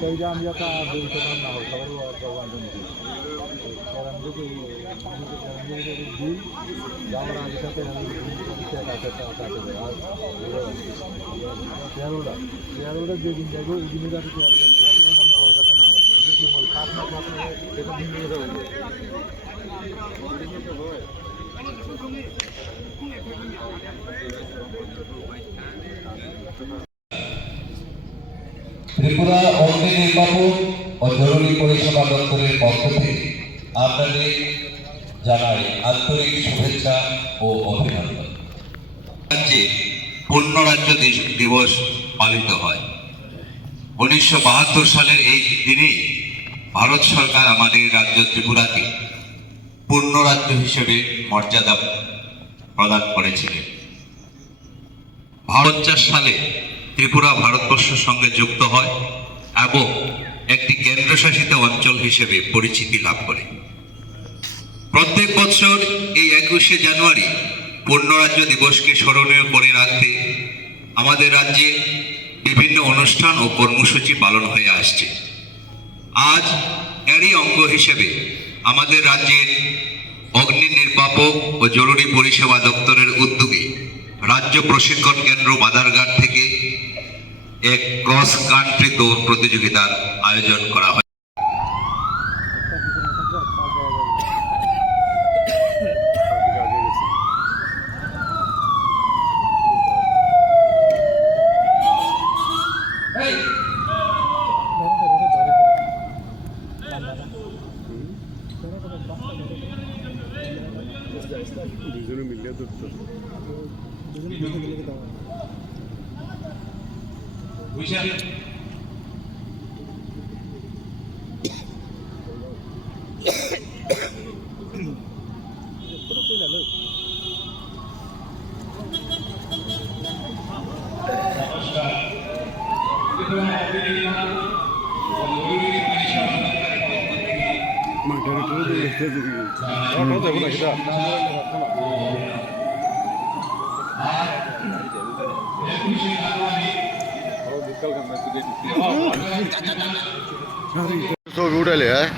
কইরা আমি একটা বলছিলাম না খবর প্রবন্ধন দিই কারণ যদি দিন যাওয়ার আগে সাথে আমি আর তেরোটা যে দিন যাবো ওই দিনে যাতে কলকাতা না হয় পাঁচ মাস এটা দিন ত্রিপুরা অগ্নি নির্বাপক ও জরুরি পরিষেবা দপ্তরের পক্ষ থেকে আপনাদের জানাই আন্তরিক শুভেচ্ছা ও অভিনন্দন। রাজ্যে পূর্ণ রাজ্য দিবস পালিত হয়। 1972 সালের এই দিনেই ভারত সরকার আমাদের রাজ্য ত্রিপুরাকে পূর্ণ রাজ্য হিসেবে মর্যাদা প্রদান করেছিলেন। 1950 সালে ত্রিপুরা ভারতবর্ষের সঙ্গে যুক্ত হয় এবং একটি কেন্দ্রশাসিত অঞ্চল হিসেবে পরিচিতি লাভ করে। প্রত্যেক বছর এই 21শে জানুয়ারি পূর্ণরাজ্য দিবসকে স্মরণীয় করে রাখতে আমাদের রাজ্যে বিভিন্ন অনুষ্ঠান ও কর্মসূচি পালন হয়ে আসছে। আজ এরই অঙ্গ হিসেবে আমাদের রাজ্যের অগ্নি নির্বাপক ও জরুরি পরিষেবা দপ্তরের উদ্যোগে রাজ্য প্রশিক্ষণ কেন্দ্র বাদারঘাট থেকে এক ক্রস কান্ট্রি দৌড় প্রতিযোগিতার আয়োজন করা হয়। দুজনে মিলে ধরতো মাঠের উপরে দেখতে দিবি অটো দেখো না সেটা ছবি উঠালে হ্যাঁ